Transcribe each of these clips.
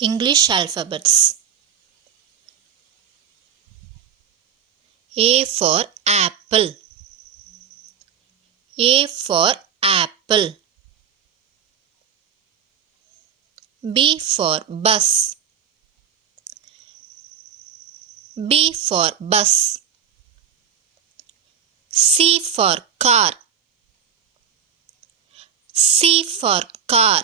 English alphabets. A for apple. A for apple. B for bus. B for bus. C for car. C for car.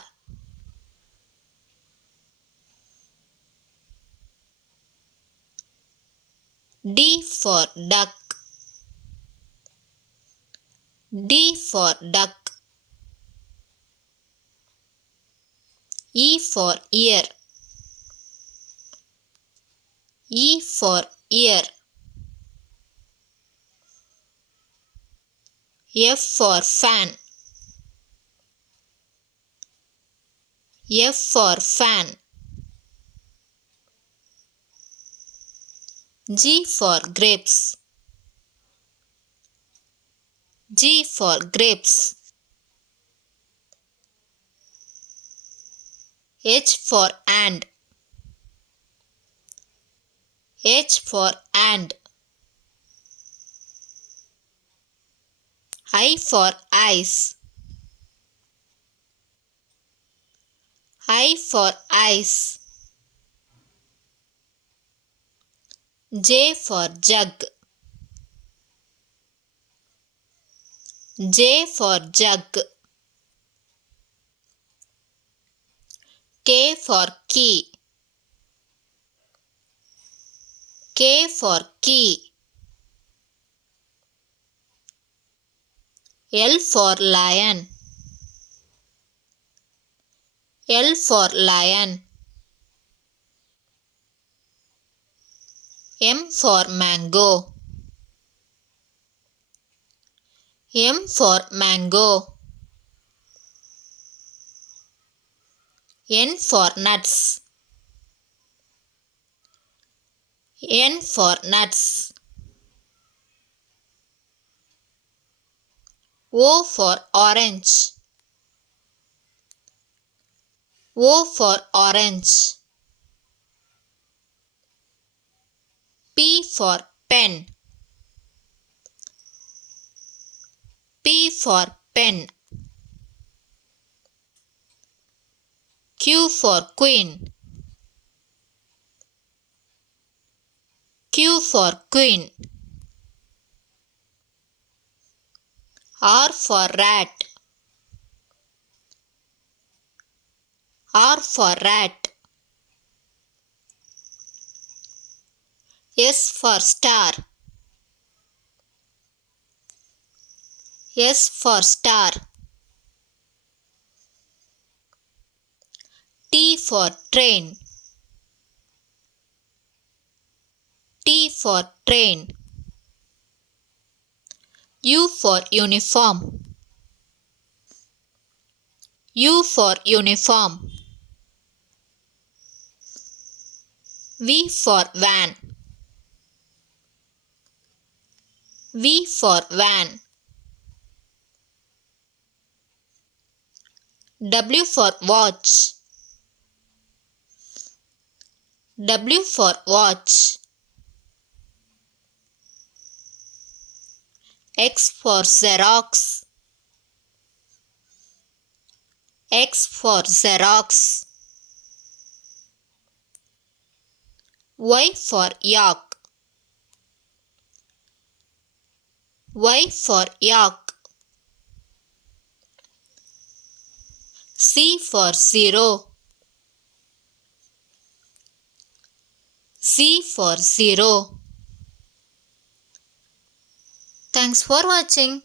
D for duck. D for duck. E for ear. E for ear. F for fan. F for fan. G for grapes. G for grapes. H for and. H for and. I for ice. I for ice. J for jug. J for jug. K for key. K for key. L for lion. L for lion. M for mango. M for mango. N for nuts. N for nuts. O for orange. O for orange. P for pen. P for pen. Q for queen. Q for queen. R for rat. R for rat. S for star. S for star. T for train. T for train. U for uniform. U for uniform. V for van. V for van. W for watch. W for watch. X for Xerox. X for Xerox. Y for yak. Y for yak. C for zero. Z for zero. Thanks for watching.